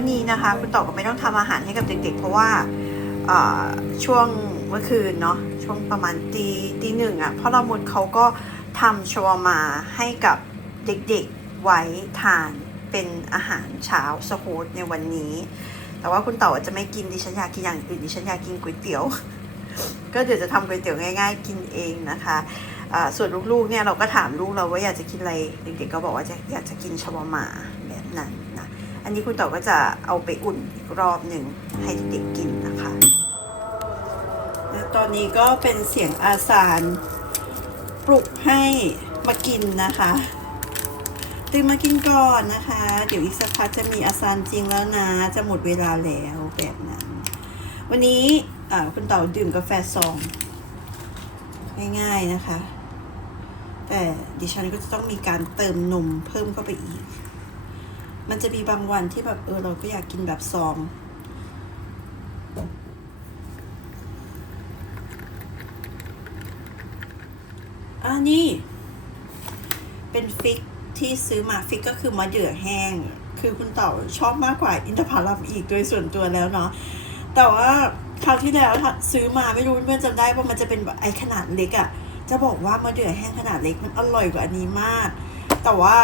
วันนี้นะคะ คุณต่อก็ไม่ต้องทำอาหารให้กับเด็ก ๆ เพราะว่าช่วงเมื่อคืนเนาะช่วงประมาณตีตีหนึ่งอะ่ะพ่อละมุดเขาก็ทำชวามาให้กับเด็กๆไว้ทานเป็นอาหารเช้าสโฮดในวันนี้ แต่ว่าคุณต่อจะไม่กินดิฉันอยากกินอย่างอื่นดิฉันอยากกินก๋วยเตี๋ยว ก็เดี๋ยวจะทำก๋วยเตี๋ยวง่าย ๆ กินเองนะคะอ่าส่วนลูกๆเนี่ยเราก็ถามลูกเราว่าอยากจะกินอะไรเด็กๆก็บอกว่าอยากจะกินชวามา อันนี้คุณต่อก็จะเอาไปอุ่นอีกรอบหนึ่งให้เด็กๆกินนะคะและตอนนี้ก็เป็นเสียงอาสารปลุกให้มากินนะคะตื่นมากินก่อนนะคะ เดี๋ยวอีกสักพักจะมีอาสารจริงแล้วนะ จะหมดเวลาแล้วแบบนั้น วันนี้คุณต่อดื่มกาแฟซอง ง่ายๆนะคะ แต่ดิฉันก็จะต้องมีการเติมนมเพิ่มเข้าไปอีก มันจะมีบางวันที่แบบเออเราก็อยากกินแบบซองอันนี้ เป็นฟิกที่ซื้อมาฟิกก็คือมะเดื่อแห้ง คือคุณต่อชอบมากกว่าอินทผลัมอีกโดยส่วนตัวแล้วเนาะแต่ว่าคราวที่แล้วซื้อมาไม่รู้เพื่อนจำได้ว่ามันจะเป็นแบบไอขนาดเล็กอะ่ะจะบอกว่ามะเดื่อแห้งขนาดเล็กมันอร่อยกว่าอันนี้มาก แต่ว่า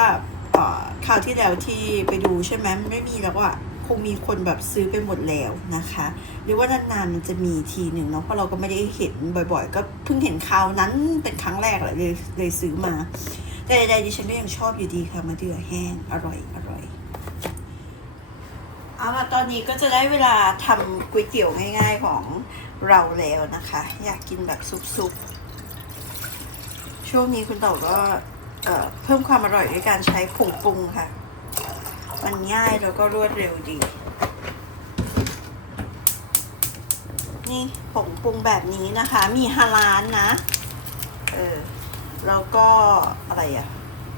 คราวที่แล้วที่ไปดูใช่ไหมไม่มีแล้วอะคงมีคนแบบซื้อไปหมดแล้วนะคะ หรือว่านานๆมันจะมีทีหนึ่งเนาะเพราะเราก็ไม่ได้เห็นบ่อยๆ ก็เพิ่งเห็นคราวนั้นเป็นครั้งแรกแหละเลยเลยซื้อมา แต่ใดๆดิฉันก็ยังชอบอยู่ดีค่ะมะเดื่อแห้งอร่อยอร่อยเอาละตอนนี้ก็จะได้เวลาทำก๋วยเตี๋ยวง่ายๆของเราแล้วนะคะ อยากกินแบบซุปๆช่วงนี้คุณต่อก็ เเพิ่มความอร่อยด้วยการใช้ผงปรุงค่ะ มันง่ายแล้วก็รวดเร็วดี นี่ผงปรุงแบบนี้นะคะ มีฮาลานนะ เออ แล้วก็อะไรอะ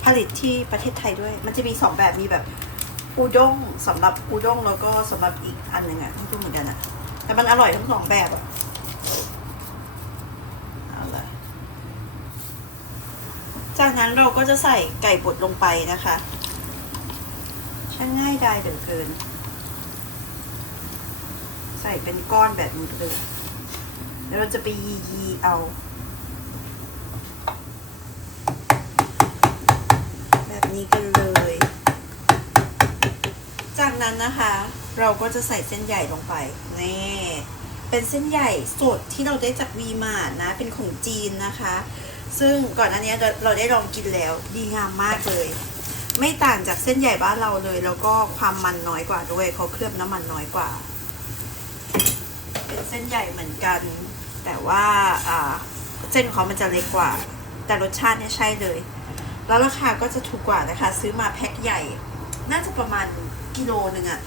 ผลิตที่ประเทศไทยด้วย มันจะมีสองแบบมีแบบอูด้งสำหรับอูด้งแล้วก็สำหรับอีกอันหนึ่งอะไม่รู้เหมือนกันอะแต่มันอร่อยทั้งสองแบบอะเอาเลย จากนั้นเราก็จะใส่ไก่บดลงไปนะคะ ช่างง่ายดายเหลือเกิน ใส่เป็นก้อนแบบนี้เลยแล้วเราจะไปยียีเอา แบบนี้กันเลย จากนั้นนะคะ เราก็จะใส่เส้นใหญ่ลงไป นี่เป็นเส้นใหญ่สดที่เราได้จากวีมาร์นะ เป็นของจีนนะคะ ซึ่งก่อนหน้านี้เราได้ลองกินแล้ว ดีงามมากเลย ไม่ต่างจากเส้นใหญ่บ้านเราเลย แล้วก็ความมันน้อยกว่าด้วยเขาเคลือบน้ำมันน้อยกว่า เป็นเส้นใหญ่เหมือนกัน แต่ว่าเส้นเขามันจะเล็กกว่า แต่รสชาติเนี่ยใช่เลย แล้วราคาก็จะถูกกว่านะคะ ซื้อมาแพ็คใหญ่ น่าจะประมาณกิโลหนึ่งอะ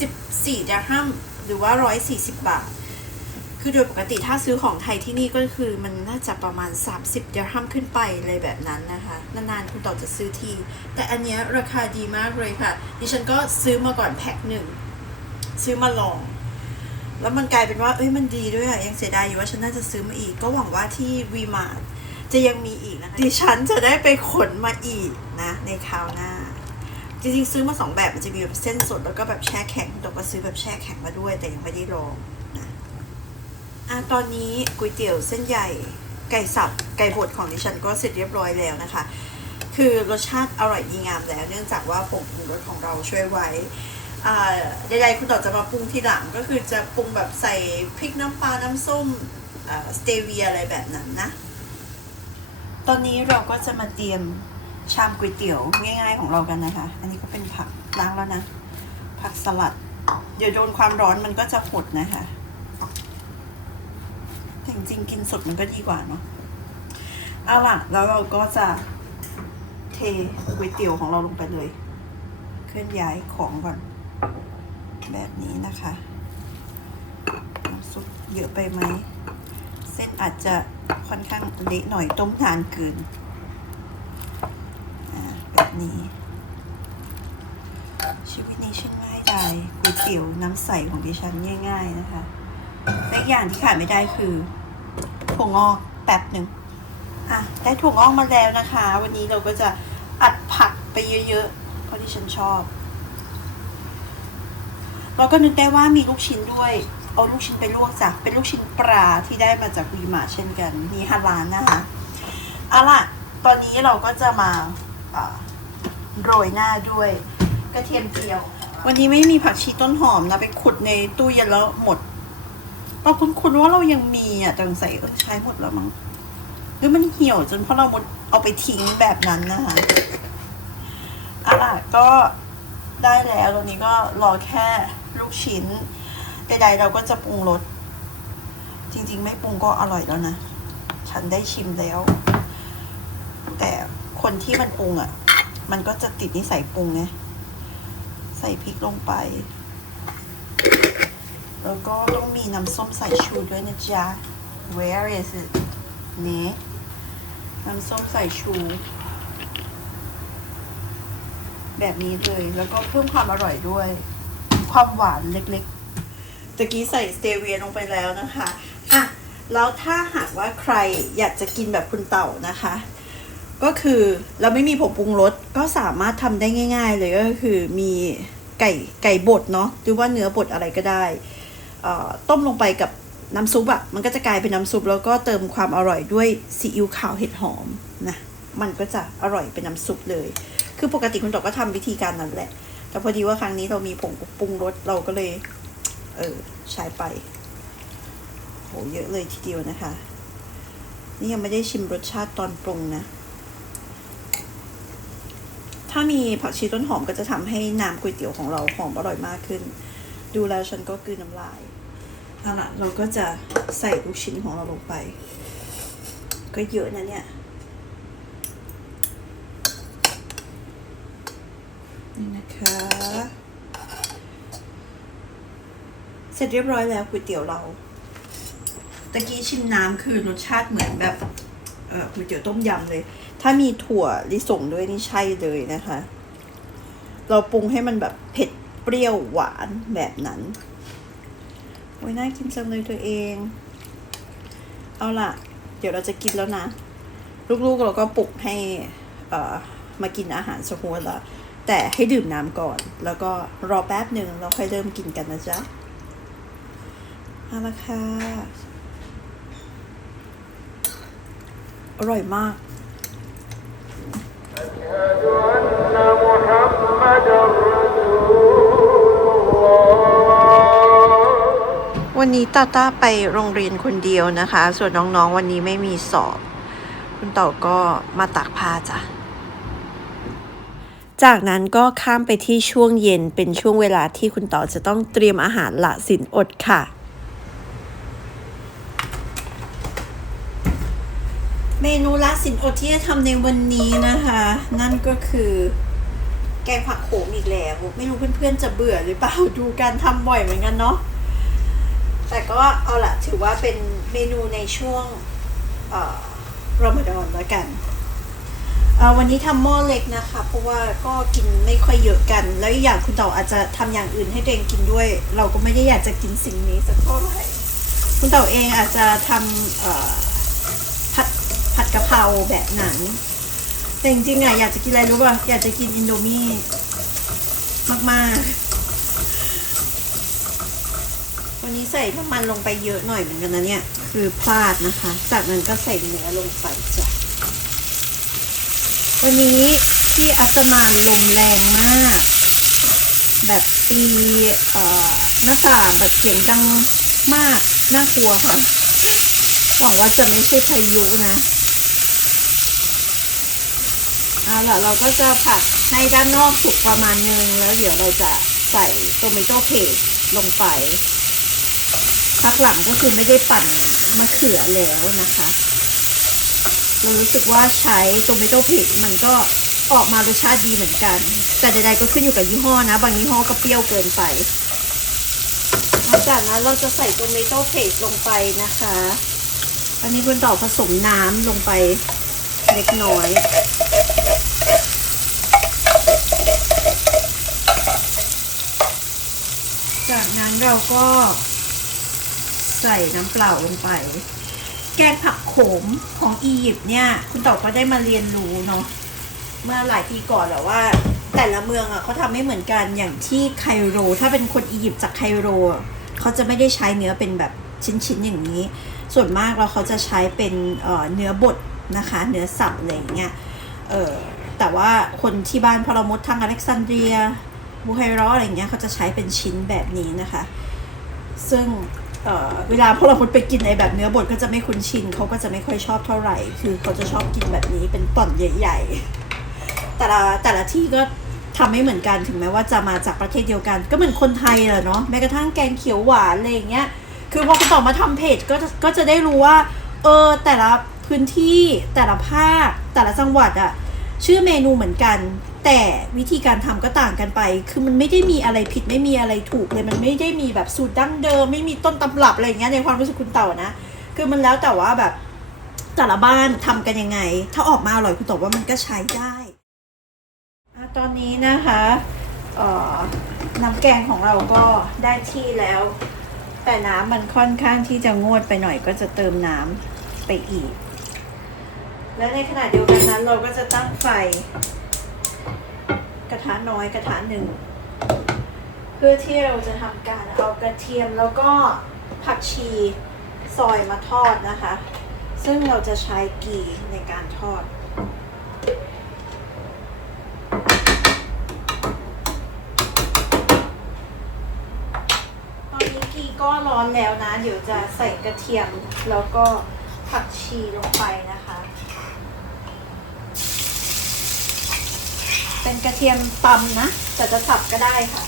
สิบสี่ดาร์ฮัมหรือว่าร้อยสี่สิบบาท คือโดยปกติถ้าซื้อของไทยที่นี่ก็คือมันน่าจะประมาณ 30ดาร์ฮัมขึ้นไปเลยแบบนั้นนะคะ นานๆคุณต่อจะซื้อที แต่อันเนี้ยราคาดีมากเลยค่ะ ดิฉันก็ซื้อมาก่อนแพ็คหนึ่ง ซื้อมาลอง แล้วมันกลายเป็นว่า เอ้ยมันดีด้วยอะยังเสียดายอยู่ว่าฉันน่าจะซื้อมาอีก ก็หวังว่าที่วีมาร์จะยังมีอีกนะคะ ดิฉันจะได้ไปขนมาอีกนะ ในคราวหน้าจริงๆซื้อมาสองแบบมันจะมีแบบเส้นสดแล้วก็แบบแช่แข็งแต่ก็ซื้อแบบแช่แข็งมาด้วยแต่ยังไม่ได้ลอง อะตอนนี้ก๋วยเตี๋ยวเส้นใหญ่ไก่สับไก่บดของดิฉันก็เสร็จเรียบร้อยแล้วนะคะ คือรสชาติอร่อยดีงามแล้ว เนื่องจากว่าผงปรุงรสของเราช่วยไว้ใดๆคุณต่อจะมาปรุงทีหลังก็คือจะปรุงแบบใส่พริกน้ำปลา น้ำส้มสเตเวียอะไรแบบนั้นนะ ตอนนี้เราก็จะมาเตรียมชามก๋วยเตี๋ยวง่าย ๆ ของเรากันนะคะ อันนี้ก็เป็นผักล้างแล้วนะ ผักสลัด เดี๋ยวโดนความร้อนมันก็จะหดนะคะ ริง ๆ กินสดมันก็ดีกว่าเนาะเอาล่ะ แล้วเราก็จะเทก๋วยเตี๋ยวของเราลงไปเลย เคลื่อนย้ายของก่อน แบบนี้นะคะน้ำซุปเยอะไปไหม เส้นอาจจะค่อนข้างเละหน่อยต้มนานเกินแบบนี้ ชีวิตนี้ช่างง่ายดายก๋วยเตี๋ยวน้ำใสของดิฉันง่าย ๆ นะคะและอีกอย่างที่ขาดไม่ได้คือ ถั่วงอกแป๊บหนึ่งอะได้ถั่วงอกมาแล้วนะคะ วันนี้เราก็จะอัดผักไปเยอะๆเพราะที่ฉันชอบ เราก็นึกได้ว่ามีลูกชิ้นด้วย เอาลูกชิ้นไปลวกจ้ะเป็นลูกชิ้นปลาที่ได้มาจากวีมาร์ทเช่นกันมีฮาลานนะคะเอาล่ะตอนนี้เราก็จะมาอ่าโรยหน้าด้วย กระเทียมเจียว วันนี้ไม่มีผักชีต้นหอมนะ ไปขุดในตู้เย็นแล้วหมด เราคุ้นๆว่าเรายังมีอะแต่สงสัยก็ใช้หมดแล้วมั้งหรือมันเหี่ยวจนเพราะเราหมดเอาไปทิ้งแบบนั้นนะคะอาล่ะก็ได้แล้วตอนนี้ก็รอแค่ลูกชิ้นใดๆเราก็จะปรุงรสจริง ๆ ไม่ปรุงก็อร่อยแล้วนะ ฉันได้ชิมแล้ว แต่คนที่มันปรุงอะ มันก็จะติดนิสัยปรุงไงใส่พริกลงไป แล้วก็ต้องมีน้ำส้มสายชูด้วยนะจ๊ะ Where is it นี่น้ำส้มสายชู แบบนี้เลย แล้วก็เพิ่มความอร่อยด้วย ความหวานเล็กๆ ตะกี้ใส่สเตเวียลงไปแล้วนะคะอะแล้วถ้าหากว่าใครอยากจะกินแบบคุณเต่านะคะ ก็คือเราไม่มีผงปรุงรสก็สามารถทำได้ง่าย ๆ เลยก็คือมีไก่ไก่บดเนาะหรือว่าเนื้อบดอะไรก็ได้ ต้มลงไปกับน้ำซุปอะ่ะมันก็จะกลายเป็นน้ำซุปแล้วก็เติมความอร่อยด้วยซีอิ๊วขาวเห็ดหอมนะมันก็จะอร่อยเป็นน้ำซุปเลย คือปกติคุณตอกก็ทำวิธีการนั้นแหละ แต่พอดีว่าครั้งนี้เรามีผงปรุงรสเราก็เลย เออใช้ไปโหเยอะเลยทีเดียวนะคะ นี่ยังไม่ได้ชิมรสชาติตอนปรุงนะ ถ้ามีผักชีต้นหอมก็จะทำให้น้ำก๋วยเตี๋ยวของเราหอมอร่อยมากขึ้น ดูแล้วฉันก็กืนน้ำลาย เอาละเราก็จะใส่ลูกชิ้นของเราลงไป ก็เยอะนะเนี่ยนี่นะคะเสร็จเรียบร้อยแล้วก๋วยเตี๋ยวเราตะกี้ชิมน้ำคือรสชาติเหมือนแบบเออก๋วยเตี๋ยวต้มยำเลย ถ้ามีถั่วลิสงด้วยนี่ใช่เลยนะคะ เราปรุงให้มันแบบเผ็ดเปรี้ยวหวานแบบนั้น โอ้ยน่ากินจังเลยตัวเอง เอาล่ะ เดี๋ยวเราจะกินแล้วนะ ลูกๆเราก็ปลุกให้เออมากินอาหารสโฮนละแต่ให้ดื่มน้ำก่อน แล้วก็รอแป๊บหนึ่งเราค่อยเริ่มกินกันนะจ๊ะเอาละค่ะ อร่อยมากอัชฮะดุอันนะมุฮัมมัด วันนี้ตาต้าไปโรงเรียนคนเดียวนะคะ ส่วนน้องๆวันนี้ไม่มีสอบ คุณต่าก็มาตากผ้าจ้ะ จากนั้นก็ข้ามไปที่ช่วงเย็นเป็นช่วงเวลาที่คุณต่าจะต้องเตรียมอาหารละสินอดค่ะ เมนูละสินอดที่จะทำในวันนี้นะคะ นั่นก็คือแกงผักโขมอีกแล้ว ไม่รู้เพื่อนๆจะเบื่อหรือเปล่าดูการทำบ่อยเหมือนกันเนาะ แต่ก็เอาละถือว่าเป็นเมนูในช่วงอ่อรอมฎอนแล้วกัน วันนี้ทำหม้อเล็กนะคะ เพราะว่าก็กินไม่ค่อยเยอะกัน แล้วอย่างคุณเต่าอาจจะทำอย่างอื่นให้ตัวเองกินด้วย เราก็ไม่ได้อยากจะกินสิ่งนี้สักเท่าไหร่คุณเต่าเองอาจจะทำอ่อผัดผัดกะเพราแบบหนั้นแต่จริงๆอะอยากจะกินอะไรรู้ป่ะอยากจะกินอินโดมี่มากๆ วันนี้ใส่น้ำมันลงไปเยอะหน่อยเหมือนกันนะเนี่ย คือพลาดนะคะ จากนั้นก็ใส่เนื้อลงไปจ้ะ วันนี้ที่อัสมานลมแรงมาก แบบตีเอ่อหน้าต่างแบบเสียงดังมาก น่ากลัวค่ะหวังว่าจะไม่ใช่พายุนะเอาล่ะเราก็จะผัดให้ด้านนอกสุกประมาณนึง แล้วเดี๋ยวเราจะใส่โตเมโต้เพสลงไป พักหลังก็คือไม่ได้ปั่นมะเขือแล้วนะคะ เรารู้สึกว่าใช้โตเมโต้พริกมันก็ออกมารสชาติดีเหมือนกัน แต่ใดๆก็ขึ้นอยู่กับยี่ห้อนะ บางยี่ห้อก็เปรี้ยวเกินไปหลังจากนั้นเราจะใส่โตเมโต้เพสลงไปนะคะ อันนี้คุณต่อผสมน้ำลงไปเล็กน้อยจากนั้นเราก็ ใส่น้ำเปล่าลงไป แกงผักโขมของอียิปต์เนี่ย คุณต่อก็ได้มาเรียนรู้เนาะเมื่อหลายปีก่อนแหละว่า แต่ละเมืองอะเขาทำไม่เหมือนกันอย่างที่ไคโร ถ้าเป็นคนอียิปต์จากไคโรเขาจะไม่ได้ใช้เนื้อเป็นแบบชิ้นๆอย่างนี้ ส่วนมากเราเขาจะใช้เป็นเเนื้อบดนะคะ เนื้อสับอะไรอย่างเงี้ยเออแต่ว่าคนที่บ้านพอเรามดทางอเล็กซานเดรียบูไฮรออะไรอย่างเงี้ยเขาจะใช้เป็นชิ้นแบบนี้นะคะ ซึ่ง เอ่อเวลาพวกเราคนไปกินในแบบเนื้อบดก็จะไม่คุ้นชินเขาก็จะไม่ค่อยชอบเท่าไหร่ คือเขาจะชอบกินแบบนี้เป็นต่อนใหญ่ ๆ แต่ละแต่ละที่ก็ทำไม่เหมือนกันถึงแม้ว่าจะมาจากประเทศเดียวกัน ก็เหมือนคนไทยแหละเนาะแม้กระทั่งแกงเขียวหวานอะไรอย่างเงี้ยคือพอคุณต่อมาทำเพจก็จะก็จะได้รู้ว่า เออแต่ละพื้นที่แต่ละภาคแต่ละจังหวัดอะชื่อเมนูเหมือนกัน แต่วิธีการทำก็ต่างกันไป คือมันไม่ได้มีอะไรผิดไม่มีอะไรถูกเลย มันไม่ได้มีแบบสูตรดั้งเดิม ไม่มีต้นตำรับอะไรอย่างเงี้ยในความรู้สึกคุณเต่านะ คือมันแล้วแต่ว่าแบบแต่ละบ้านทำกันยังไง ถ้าออกมาอร่อยคุณต่อว่ามันก็ใช้ได้ตอนนี้นะคะน้ำแกงของเราก็ได้ที่แล้ว แต่น้ำมันค่อนข้างที่จะงวดไปหน่อยก็จะเติมน้ำไปอีก และในขณะเดียวกันนั้นเราก็จะตั้งไฟ กระทะน้อยกระทะหนึ่ง เพื่อที่เราจะทำการเอากระเทียมแล้วก็ผักชีซอยมาทอดนะคะ ซึ่งเราจะใช้กีในการทอดตอนนี้กีก็ร้อนแล้วนะ เดี๋ยวจะใส่กระเทียมแล้วก็ผักชีลงไปนะคะ เป็นกระเทียมตำนะ แต่จะสับก็ได้ค่ะ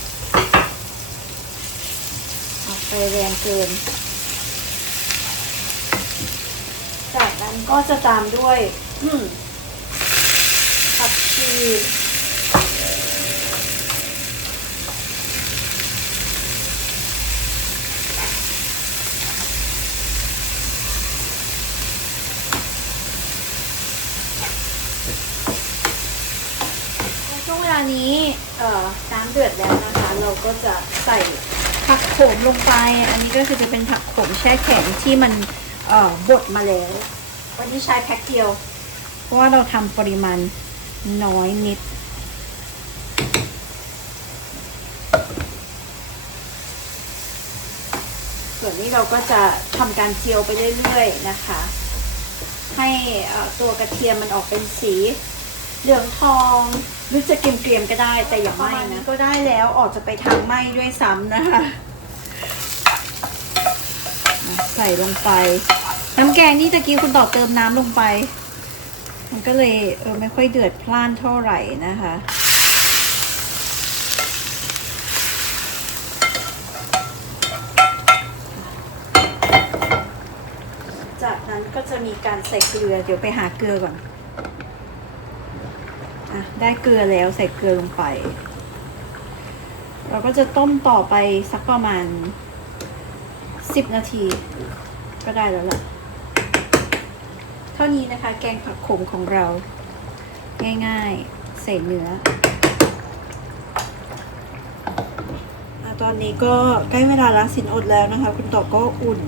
ออกไปแรงเกิน จากนั้นก็จะตามด้วยผักชี ในนี้เอ่อน้ำเดือดแล้วนะคะ เราก็จะใส่ผักโขมลงไป อันนี้ก็คือจะเป็นผักโขมแช่แข็งที่มันเอ่อบดมาแล้ว วันนี้ใช้แพ็คเดียว เพราะว่าเราทำปริมาณน้อยนิด ส่วนนี้เราก็จะทำการเจียวไปเรื่อยๆนะคะ ให้ตัวกระเทียมมันออกเป็นสี เหลืองทองหรือจะเกรียมๆก็ได้แต่อย่าไหม้นะ ก็ได้แล้วออกจะไปทางไหม้ด้วยซ้ำนะคะ ใส่ลงไป น้ำแกงนี่ตะกี้คุณต่อเติมน้ำลงไป มันก็เลยเออไม่ค่อยเดือดพล่านเท่าไหร่นะคะจากนั้นก็จะมีการใส่เกลือ เดี๋ยวไปหาเกลือก่อน ได้เกลือแล้วใส่เกลือลงไป เราก็จะต้มต่อไปสักประมาณสิบนาที ก็ได้แล้วล่ะ เท่านี้นะคะ แกงผักขมของเรา ง่ายๆ ใส่เนื้อ ตอนนี้ก็ใกล้เวลาล้างสินอดแล้วนะคะ คุณต่อก็อุ่น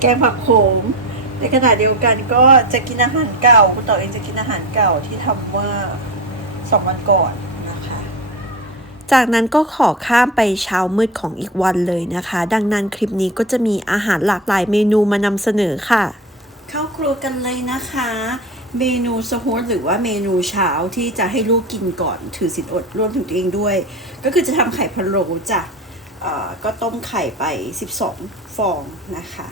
แกงผักโขม ในขณะเดียวกันก็จะกินอาหารเก่าคุณต่อเองจะกินอาหารเก่าที่ทำว่าสองวันก่อนนะคะจากนั้นก็ขอข้ามไปเช้ามืดของอีกวันเลยนะคะ ดังนั้นคลิปนี้ก็จะมีอาหารหลากหลายเมนูมานำเสนอค่ะ เข้าครัวกันเลยนะคะ เมนูสโฮตหรือว่าเมนูเช้าที่จะให้ลูกกินก่อนถือสินอดรวมถึงตัวเองด้วย ก็คือจะทำไข่พะโล้จ้ะเอ่อก็ต้มไข่ไป 12 ฟองนะคะ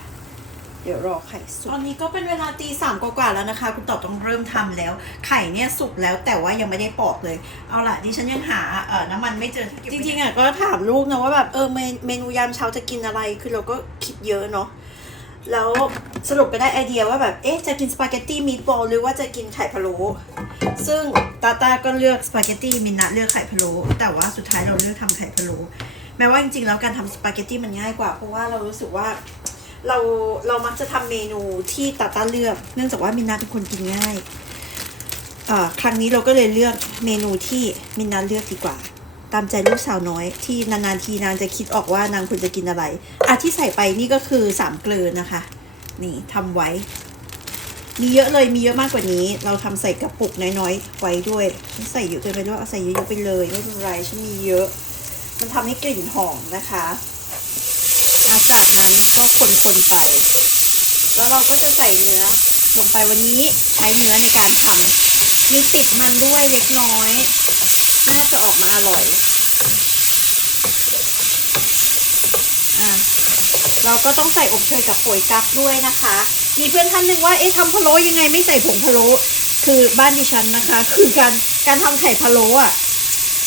เดี๋ยวรอไข่สุกตอนนี้ก็เป็นเวลาตีสามกว่าๆแล้วนะคะ คุณต่อต้องเริ่มทำแล้ว ไข่เนี่ยสุกแล้วแต่ว่ายังไม่ได้ปอกเลย เอาล่ะดิฉันยังหาเอ่อน้ำมันไม่เจอจริงๆอะก็ถามลูกนะว่าแบบเออเมนเมนูยามเช้าจะกินอะไรคือเราก็คิดเยอะเนาะแล้วสรุปไปได้ไอเดียว่าแบบ เอ๊ะ จะกินสปาเกตตี้มีดบอลหรือว่าจะกินไข่พะโล้ ซึ่งตาตาก็เลือกสปาเกตตี้มินนะเลือกไข่พะโล้ แต่ว่าสุดท้ายเราเลือกทำไข่พะโล้ แม้ว่าจริงๆแล้วการทำสปาเกตตี้มันง่ายกว่า เพราะว่าเรารู้สึกว่า เราเรามักจะทำเมนูที่ตาต้าเลือก เนื่องจากว่ามินนะเป็นคนกินง่ายอ่อครั้งนี้เราก็เลยเลือกเมนูที่มินนะเลือกดีกว่า ตามใจลูกสาวน้อย ที่นานๆทีนางจะคิดออกว่านางควรจะกินอะไรอะที่ใส่ไปนี่ก็คือสามเกลือนะคะ นี่ทำไว้ มีเยอะเลยมีเยอะมากกว่านี้ เราทำใส่กระปุกน้อยๆไว้ด้วยไม่ใส่เยอะเกินไปด้วยเอาใส่เยอะๆไปเลยไม่เป็นไรฉันมีเยอะ มันทำให้กลิ่นหอมนะคะ หลังจากนั้นก็คนๆไป แล้วเราก็จะใส่เนื้อลงไปวันนี้ใช้เนื้อในการทำมีติดมันด้วยเล็กน้อย น่าจะออกมาอร่อย อะเราก็ต้องใส่อบเชยกับโป่ยกั๊กด้วยนะคะ มีเพื่อนท่านหนึ่งว่าเอ๊ะทำพะโล้ยังไงไม่ใส่ผงพะโล้คือบ้านดิฉันนะคะ คือการการทำไข่พะโล้อะ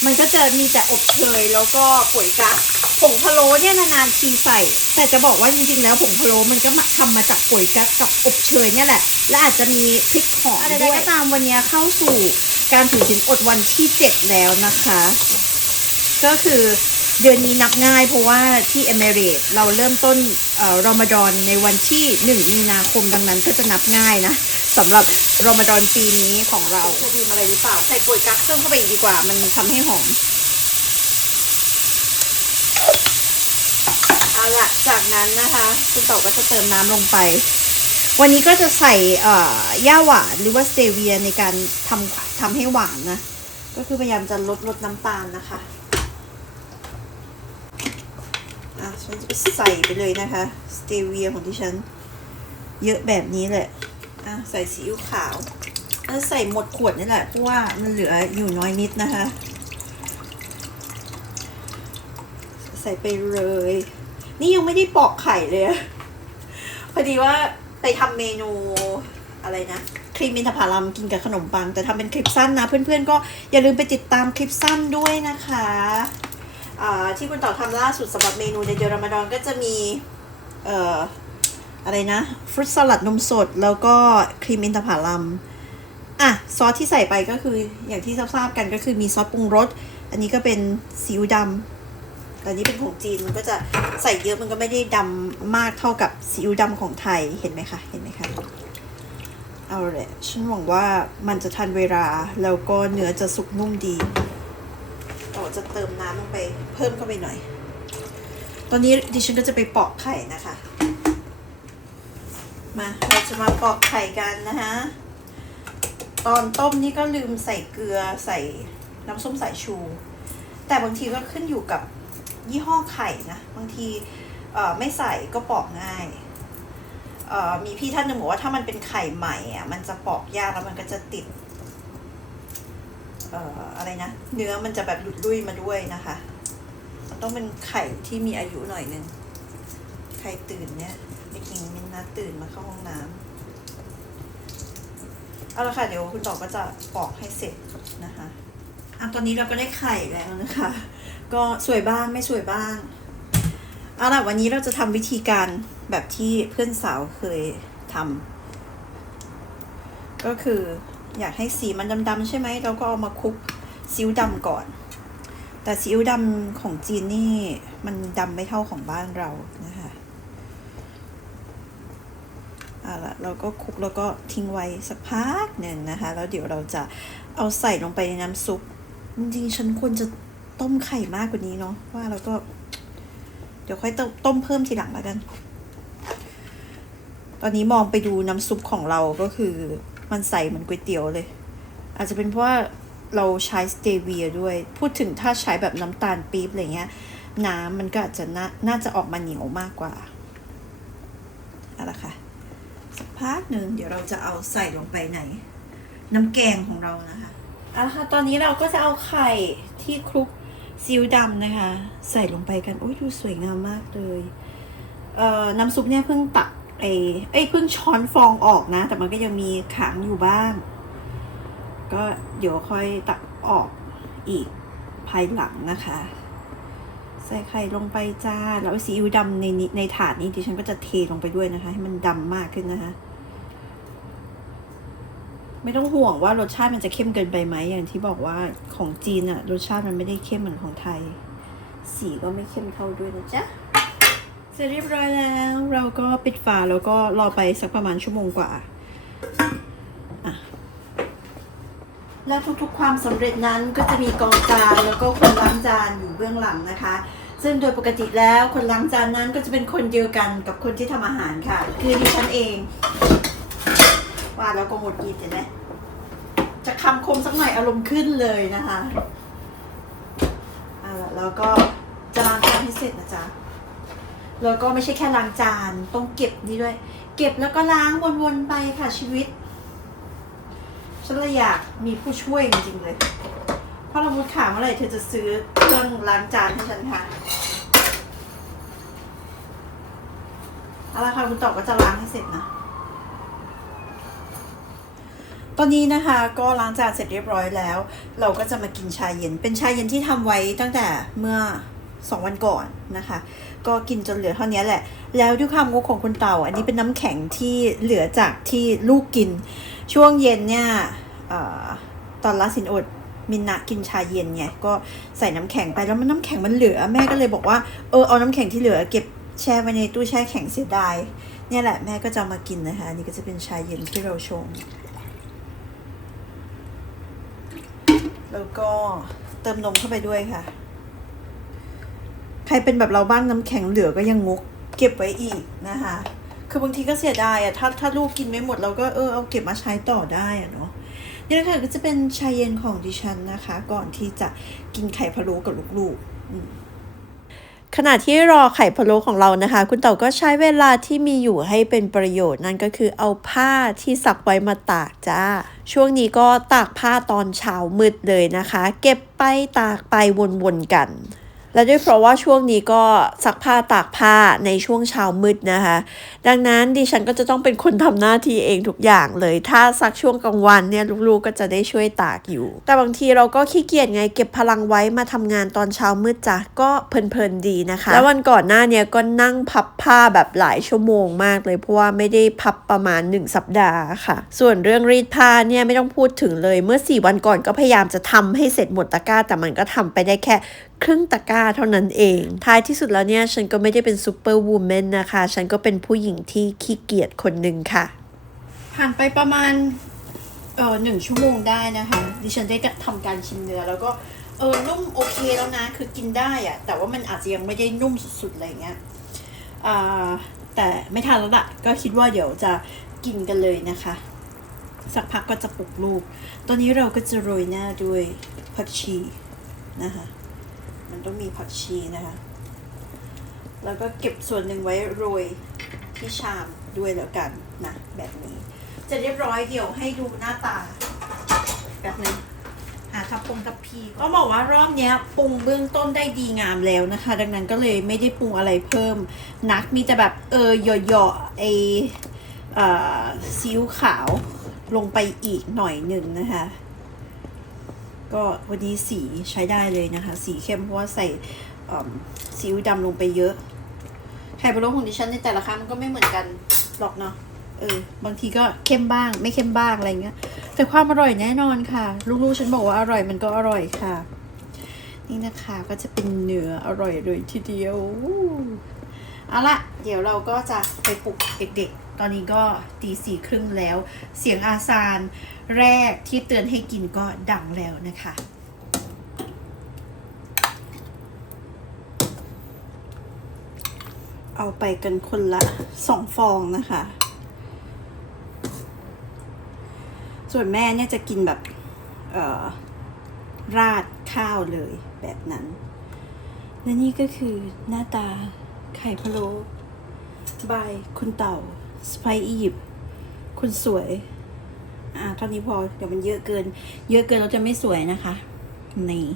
มันก็จะมีแต่อบเชยแล้วก็โป่ยกั๊ก ผงพะโล้เนี่ยนานๆทีใส่ แต่จะบอกว่าจริงๆแล้วผงพะโล้มันก็มาทำมาจากป่ยกั๊กกับอบเชยเนี่ยแหละ และอาจจะมีพริกหอมด้วยก็ตามวันนี้เข้าสู่การถือศีลอดวันที่ 7 แล้วนะคะ ก็คือเดือนนี้นับง่ายเพราะว่าที่เอเมเรตเราเริ่มต้นอ่อรอมฎอนในวันที่ 1 มีนาคมดังนั้นก็จะนับง่ายนะสำหรับรอมฎอนปีนี้ของเราจะดีมอะไรหรือเปล่าใส่ป่วยกักเพิ่มเข้าไปอีกดีกว่า มันทำให้หอม เอาละจากนั้นนะคะคุณต่อก็จะเติมน้ำลงไป วันนี้ก็จะใส่เอ่อย่าหวานหรือว่าสเตเวียในการทำทำให้หวานนะ ก็คือพยายามจะลดลดน้ำตาลนะคะอะฉันจะใส่ไปเลยนะคะสเตเวียของที่ฉันเยอะแบบนี้แหละอะใส่ซีอิ๊วขาวแล้วใส่หมดขวดนี่แหละเพราะว่ามันเหลืออยู่น้อยนิดนะคะ ใส่ไปเลย นี่ยังไม่ได้ปอกไข่เลย พอดีว่าไปทำเมนูอะไรนะ ครีมอินทผลัมกินกับขนมปัง แต่ทำเป็นคลิปสั้นนะ เพื่อนๆ ก็อย่าลืมไปติดตามคลิปสั้นด้วยนะคะที่คุณต่อทำล่าสุดสำหรับเมนูในเดือนรอมฎอนก็จะมีเอ่ออะไรนะฟรุตสลัดนมสดแล้วก็ครีมอินทผลัมอะซอสที่ใส่ไปก็คืออย่างที่ทราบกันก็คือมีซอสปรุงรส อันนี้ก็เป็นซีอิ๊วดำ แต่นี้เป็นของจีนมันก็จะใส่เยอะมันก็ไม่ได้ดำมากเท่ากับซีอิ๊วดำของไทยเห็นไหมคะเห็นไหมคะเอาเลยฉันหวังว่ามันจะทันเวลาแล้วก็เนื้อจะสุกนุ่มดีต่อจะเติมน้ำลงไปเพิ่มเข้าไปหน่อย ตอนนี้ดิฉันก็จะไปปอกไข่นะคะ มาเราจะมาปอกไข่กันนะคะตอนต้มนี่ก็ลืมใส่เกลือใส่น้ำส้มสายชู แต่บางทีก็ขึ้นอยู่กับ ยี่ห้อไข่นะ บางทีไม่ใส่ก็ปอกง่ายมีพี่ท่านหนึ่งบอกว่าถ้ามันเป็นไข่ใหม่อะมันจะปอกยากแล้วมันก็จะติดเอ่ออะไรนะ เนื้อมันจะแบบหลุดลุยมาด้วยนะคะ มันต้องเป็นไข่ที่มีอายุหน่อยนึงไข่ตื่นเนี่ยไปกินมินนะตื่นมาเข้าห้องน้ำเอาละค่ะ เดี๋ยวคุณต่อก็จะปอกให้เสร็จนะคะอะตอนนี้เราก็ได้ไข่แล้วนะคะ ก็สวยบ้างไม่สวยบ้างเอาล่ะวันนี้เราจะทำวิธีการแบบที่เพื่อนสาวเคยทำก็คืออยากให้สีมันดำๆใช่ไหมเราก็เอามาคลุกซีอิ๊วดำก่อน แต่ซีอิ๊วดำของจีนนี่มันดำไม่เท่าของบ้านเรานะคะเอาล่ะเราก็คลุกแล้วก็ทิ้งไว้สักพักหนึ่งนะคะ แล้วเดี๋ยวเราจะเอาใส่ลงไปในน้ำซุปจริงๆฉันควรจะ ต้มไข่มากกว่านี้เนาะว่าแล้วก็เดี๋ยวค่อยต้มเพิ่มทีหลังแล้วกัน ตอนนี้มองไปดูน้ำซุปของเราก็คือมันใสเหมือนก๋วยเตี๋ยวเลย อาจจะเป็นเพราะว่าเราใช้สเตเวียด้วย พูดถึงถ้าใช้แบบน้ำตาลปี๊บอะไรเงี้ย น้ำมันก็อาจจะน่าน่าจะออกมาเหนียวมากกว่าเอาละค่ะสักพักหนึ่งเดี๋ยวเราจะเอาใส่ลงไปในน้ำแกงของเรานะคะเอาละค่ะตอนนี้เราก็จะเอาไข่ที่คลุก ซีอิ๊วดำนะคะ ใส่ลงไปกัน โอ้ยดูสวยงามมากเลยเอ่อน้ำซุปเนี่ยเพิ่งตักไอ้เอ้ยเพิ่งช้อนฟองออกนะ แต่มันก็ยังมีขังอยู่บ้าง ก็เดี๋ยวค่อยตักออกอีกภายหลังนะคะ ใส่ไข่ลงไปจ้า แล้วซีอิ๊วดำในในถาดนี้ดิฉันก็จะเทลงไปด้วยนะคะ ให้มันดำมากขึ้นนะคะ ไม่ต้องห่วงว่ารสชาติมันจะเข้มเกินไปไหมอย่างที่บอกว่าของจีนอะรสชาติมันไม่ได้เข้มเหมือนของไทย สีก็ไม่เข้มเท่าด้วยนะจ๊ะเสร็จเรียบร้อยแล้วเราก็ปิดฝาแล้วก็รอไปสักประมาณชั่วโมงกว่าอะและทุกๆความสำเร็จนั้นก็จะมีกองจานแล้วก็คนล้างจานอยู่เบื้องหลังนะคะ ซึ่งโดยปกติแล้วคนล้างจานนั้นก็จะเป็นคนเดียวกันกับคนที่ทำอาหารค่ะ คือดิฉันเอง ว่าแล้วก็หมดหงิดเห็นไหมจะคำคมสักหน่อยอารมณ์ขึ้นเลยนะคะเอาล่ะแล้วก็จะล้างจานให้เสร็จนะจ๊ะแล้วก็ไม่ใช่แค่ล้างจานต้องเก็บนี่ด้วย เก็บแล้วก็ล้างวนๆไปค่ะชีวิตฉันเลยอยากมีผู้ช่วยจริงๆเลยพ่อละมุดขาเมื่อไหร่เธอจะซื้อเครื่องล้างจานให้ฉันคะเอาละค่ะคุณต่อก็จะล้างให้เสร็จนะ ต อนนี้นะคะก็ล้างจานเสร็จเรียบร้อยแล้ว เราก็จะมากินชาเย็น เป็นชาเย็นที่ทำไว้ตั้งแต่เมื่อสองวันก่อนนะคะ ก็กินจนเหลือเท่านี้แหละ แล้วด้วยความงกของคุณเต่า อันนี้เป็นน้ำแข็งที่เหลือจากที่ลูกกิน ช่วงเย็นเนี่ยออตอนละสินอดมินนะกินชาเย็นไงก็ใส่น้ำแข็งไปแล้วมันน้ำแข็งมันเหลือแม่ก็เลยบอกว่าเออเอาน้ำแข็งที่เหลือเก็บแช่ไว้ในตู้แช่แข็งเสียดายเนี่ยแหละแม่ก็จะมากินนะคะ อันนี่ก็จะเป็นชาเย็นที่เราชง แล้วก็เติมนมเข้าไปด้วยค่ะ ใครเป็นแบบเราบ้างน้ำแข็งเหลือก็ยังงก เก็บไว้อีกนะคะ คือบางทีก็เสียดายอะถ้าถ้าลูกกินไม่หมดเราก็เออเอาเก็บมาใช้ต่อได้อะเนาะนี่นะคะก็จะเป็นชาเย็นของดิฉันนะคะ ก่อนที่จะกินไข่พะโล้กับลูกๆอืม ขณะที่รอไข่พะโล้ของเรานะคะ คุณเต่าก็ใช้เวลาที่มีอยู่ให้เป็นประโยชน์นั่นก็คือเอาผ้าที่ซักไว้มาตากจ้า ช่วงนี้ก็ตากผ้าตอนเช้ามืดเลยนะคะ เก็บไปตากไปวนๆกัน และด้วยเพราะว่าช่วงนี้ก็ซักผ้าตากผ้าในช่วงเช้ามืดนะคะ ดังนั้นดิฉันก็จะต้องเป็นคนทำหน้าที่เองทุกอย่างเลย ถ้าซักช่วงกลางวันเนี่ยลูกๆก็จะได้ช่วยตากอยู่ แต่บางทีเราก็ขี้เกียจไงเก็บพลังไว้มาทำงานตอนเช้ามืดจ้ะก็เพลินๆดีนะคะ แล้ววันก่อนหน้าเนี่ยก็นั่งพับผ้าแบบหลายชั่วโมงมากเลยเพราะว่าไม่ได้พับประมาณ 1 สัปดาห์ค่ะ ส่วนเรื่องรีดผ้าเนี่ยไม่ต้องพูดถึงเลยเมื่อ 4 วันก่อนก็พยายามจะทำให้เสร็จหมดตะกร้าแต่มันก็ทำไปได้แค่ ครึ่งตะกร้าเท่านั้นเอง ท้ายที่สุดแล้วเนี่ยฉันก็ไม่ได้เป็นซูเปอร์วูแมนนะคะ ฉันก็เป็นผู้หญิงที่ขี้เกียจคนหนึ่งค่ะ ผ่านไปประมาณเออหนึ่งชั่วโมงได้นะคะ ดิฉันได้ทำการชิมเนื้อแล้วก็เออนุ่มโอเคแล้วนะ คือกินได้อะแต่ว่ามันอาจจะยังไม่ได้นุ่มสุดๆอะไรเงี้ยอ่าแต่ไม่ทันแล้วละก็คิดว่าเดี๋ยวจะกินกันเลยนะคะ สักพักก็จะปลุกลูก ตอนนี้เราก็จะโรยหน้าด้วยผักชีนะคะ ต้องมีผักชีนะคะ แล้วก็เก็บส่วนหนึ่งไว้โรยที่ชามด้วยแล้วกันนะแบบนี้ จะเรียบร้อยเดี๋ยวให้ดูหน้าตาแบบนึงหาทับปงทับพีก็บอกว่ารอบนี้ปรุงเบื้องต้นได้ดีงามแล้วนะคะ ดังนั้นก็เลยไม่ได้ปรุงอะไรเพิ่มนักมีแต่แบบเออหยาะๆไอเอ่อซีอิ๊วขาวลงไปอีกหน่อยหนึ่งนะคะ ก็วันนี้สีใช้ได้เลยนะคะ สีเข้มเพราะว่าใส่ซีอิ๊วดำลงไปเยอะไข่พะโล้ของดิฉันในแต่ละครั้งมันก็ไม่เหมือนกันหรอกเนาะเออบางทีก็เข้มบ้าง ไม่เข้มบ้างอะไรเงี้ย แต่ความอร่อยแน่นอนค่ะ ลูกๆฉันบอกว่าอร่อยมันก็อร่อยค่ะ นี่นะคะก็จะเป็นเนื้ออร่อยเลยทีเดียวเอาละเดี๋ยวเราก็จะไปปลุกเด็กๆ อนนี้ก็ตีสี่ครึ่งแล้ว เสียงอาซานแรกที่เตือนให้กินก็ดังแล้วนะคะเอาไปกันคนละสองฟองนะคะ ส่วนแม่เนี่ยจะกินแบบราดข้าวเลยแบบนั้น และนี่ก็คือหน้าตาไข่พะโล้บายคุณเต่า สไปอียิปต์คุณสวย อ่าเท่านี้พอ เดี๋ยวมันเยอะเกิน เยอะเกินเราจะไม่สวยนะคะ นี่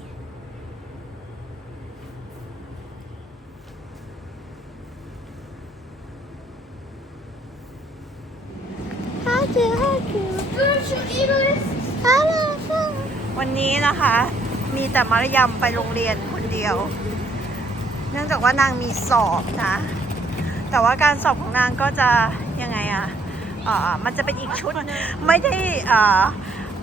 วันนี้นะคะ มีแต่มารยำไปโรงเรียนคนเดียว เนื่องจากว่านางมีสอบนะ แต่ว่าการสอบของนางก็จะ ยังไงอะเอ่อมันจะเป็นอีกชุดหนึงไม่ได้เอ่อ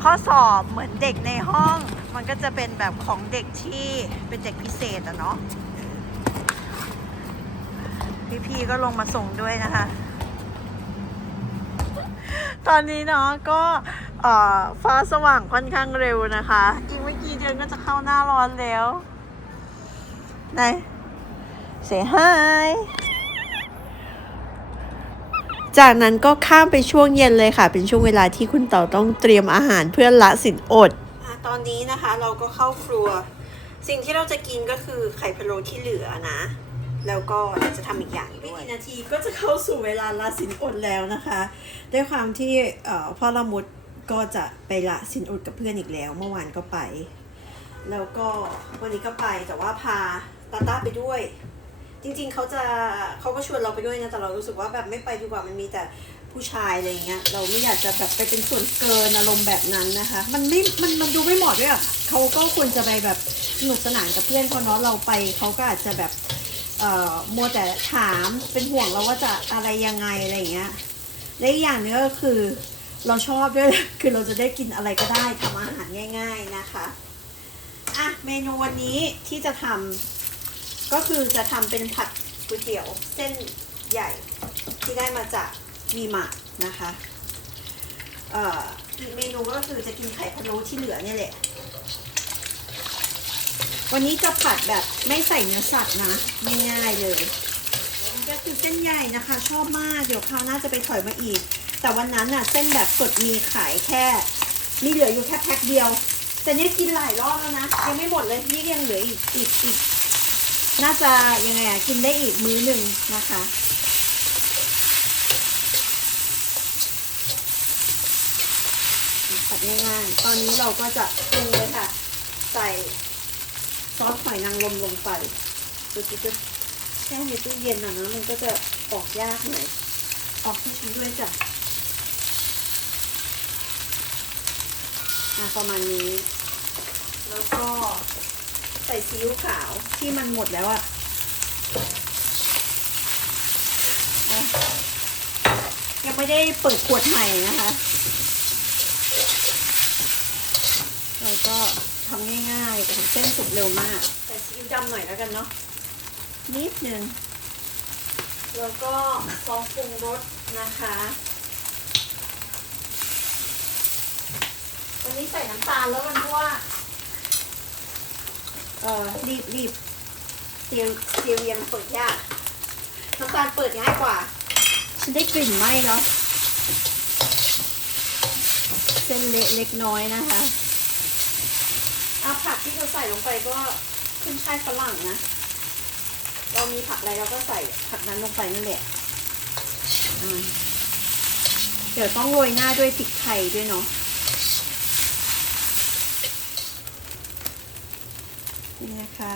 ข้อสอบเหมือนเด็กในห้อง มันก็จะเป็นแบบของเด็กที่เป็นเด็กพิเศษอะเนาะพี่ๆก็ลงมาส่งด้วยนะคะ ตอนนี้เนาะก็เอ่อฟ้าสว่างค่อนข้างเร็วนะคะ อีกไม่กี่เดือนก็จะเข้าหน้าร้อนแล้ว ไหน say hi จากนั้นก็ข้ามไปช่วงเย็นเลยค่ะ เป็นช่วงเวลาที่คุณเต่าต้องเตรียมอาหารเพื่อละสินอดตอนนี้นะคะเราก็เข้าครัว สิ่งที่เราจะกินก็คือไข่พะโล้ที่เหลือนะ แล้วก็เราจะทำอีกอย่างด้วยไม่กี่นาทีก็จะเข้าสู่เวลาละสินอดแล้วนะคะ ด้วยความที่เอ่อพ่อละมุดก็จะไปละสินอดกับเพื่อนอีกแล้ว เมื่อวานก็ไป แล้วก็วันนี้ก็ไปแต่ว่าพาตาต้าไปด้วย จริง ๆเขาจะเขาก็ชวนเราไปด้วยนะแต่เรารู้สึกว่าแบบไม่ไปดีกว่ามันมีแต่ผู้ชายอะไรเงี้ยเราไม่อยากจะแบบไปเป็นส่วนเกินอารมณ์แบบนั้นนะคะ มันไม่มันมันดูไม่เหมาะด้วยอะเขาก็ควรจะไปแบบสนุกสนานกับเพื่อนเขาเนาะเราไปเขาก็อาจจะแบบเอ่อมัวแต่ถามเป็นห่วงเราว่าจะอะไรยังไงอะไรเงี้ยและอีกอย่างหนึงก็คือเราชอบด้วยคือเราจะได้กินอะไรก็ได้ทำอาหารง่าย ๆนะคะอะเมนูวันนี้ที่จะทำ ก็คือจะทำเป็นผัดก๋วยเตี๋ยวเส้นใหญ่ที่ได้มาจากมีมากนะคะเอ่ออีกเมนูก็คือจะกินไข่พะโล้ที่เหลือเนี่ยแหละ วันนี้จะผัดแบบไม่ใส่เนื้อสัตว์นะง่ายๆเลยก็คือเส้นใหญ่นะคะ ชอบมากเดี๋ยวคราวหน้าจะไปถอยมาอีก แต่วันนั้นน่ะเส้นแบบสดมีขายแค่ มีเหลืออยู่แค่แพ็คเดียว แต่เนี่ยกินหลายรอบแล้วนะยังไม่หมดเลยนี่ยังเหลืออีกอีกอีก น่าจะยังไงอะกินได้อีกมื้อหนึ่งนะคะผัดง่ายๆตอนนี้เราก็จะปรุงเลยค่ะ ใส่ซอสหอยนางรมลงไปดูจิจะแช่ในตู้เย็นอะนะมันก็จะออกยากหน่อยออกให้ฉันด้วยจ้ะอะประมาณนี้ แล้วก็ ใส่ซีอิ๊วขาวที่มันหมดแล้วอะอะ ยังไม่ได้เปิดขวดใหม่นะคะ เราก็ทำง่ายๆแต่เส้นสุกเร็วมาก ใส่ซีอิ๊วดำหน่อยแล้วกันเนาะ นิดนึง แล้วก็ซอสปรุงรสนะคะวันนี้ใส่น้ำตาลแล้วกันเพราะว่า เออรีบรีบเซียเซียเรียมนเปิดยากน้ำตาลเปิดง่ายกว่า ฉันได้กลิ่นไหม้แล้ว เส้นเละเล็กน้อยนะคะเอาผักที่เราใส่ลงไปก็ขึ้นช่ายฝรั่งนะ เรามีผักอะไรเราก็ใส่ผักนั้นลงไปนั่นแหละอ่าเดี๋ยวต้องโรยหน้าด้วยพริกไทยด้วยเนาะ นี่นะคะ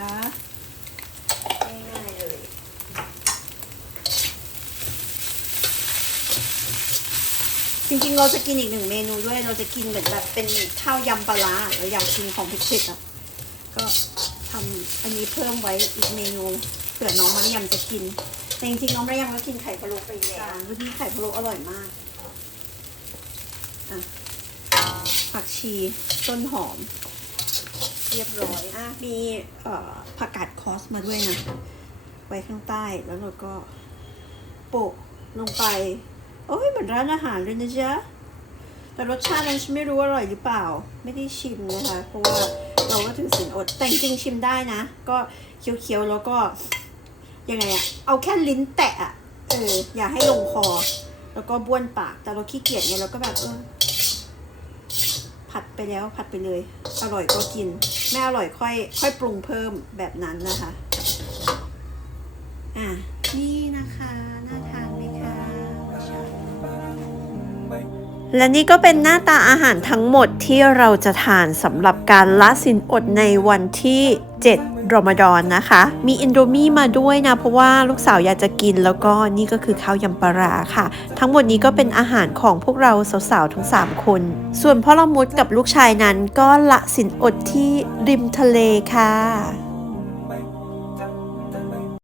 ง่ายๆเลยจริงๆ เราจะกินอีกหนึ่งเมนูด้วย เราจะกินเหมือนแบบเป็นข้าวยำปลาร้าเราอยากกินของเผ็ดๆอะ ก็ทำอันนี้เพิ่มไว้อีกเมนูเผื่อน้องมะยำจะกิน แต่จริงๆ น้องมะยำก็กินไข่พะโล้ไปแล้ววันนี้ไข่พะโล้อร่อยมากอะผักชีต้นหอม เรียบร้อยอะมีเอ่อผักกาดคอสมาด้วยนะ ไว้ข้างใต้แล้วเราก็โปะลงไป โอ้ยเหมือนร้านอาหารเลยนะจ๊ะ แต่รสชาตินั้นฉันไม่รู้อร่อยหรือเปล่า ไม่ได้ชิมนะคะ เพราะว่าเราก็ถือสินอด แต่จริงชิมได้นะ ก็เคี้ยวๆ แล้วก็ ยังไงอะเอาแค่ลิ้นแตะอะเออ อย่าให้ลงคอ แล้วก็บ้วนปาก แต่เราขี้เกียจไงเราก็แบบเออ ผัดไปแล้วผัดไปเลย อร่อยก็กิน ไม่อร่อยค่อย ค่อยปรุงเพิ่มแบบนั้นนะคะ อะ นี่นะคะ น่าทานไหมคะและนี่ก็เป็นหน้าตาอาหารทั้งหมดที่เราจะทานสำหรับการละสินอดในวันที่ 7 รอมฎอนนะคะ มีอินโดมี่มาด้วยนะ เพราะว่าลูกสาวอยากจะกินแล้วก็นี่ก็คือข้าวยำปลาค่ะ ทั้งหมดนี้ก็เป็นอาหารของพวกเราสาวๆทั้ง 3 คน ส่วนพ่อละมุดกับลูกชายนั้นก็ละสินอดที่ริมทะเลค่ะ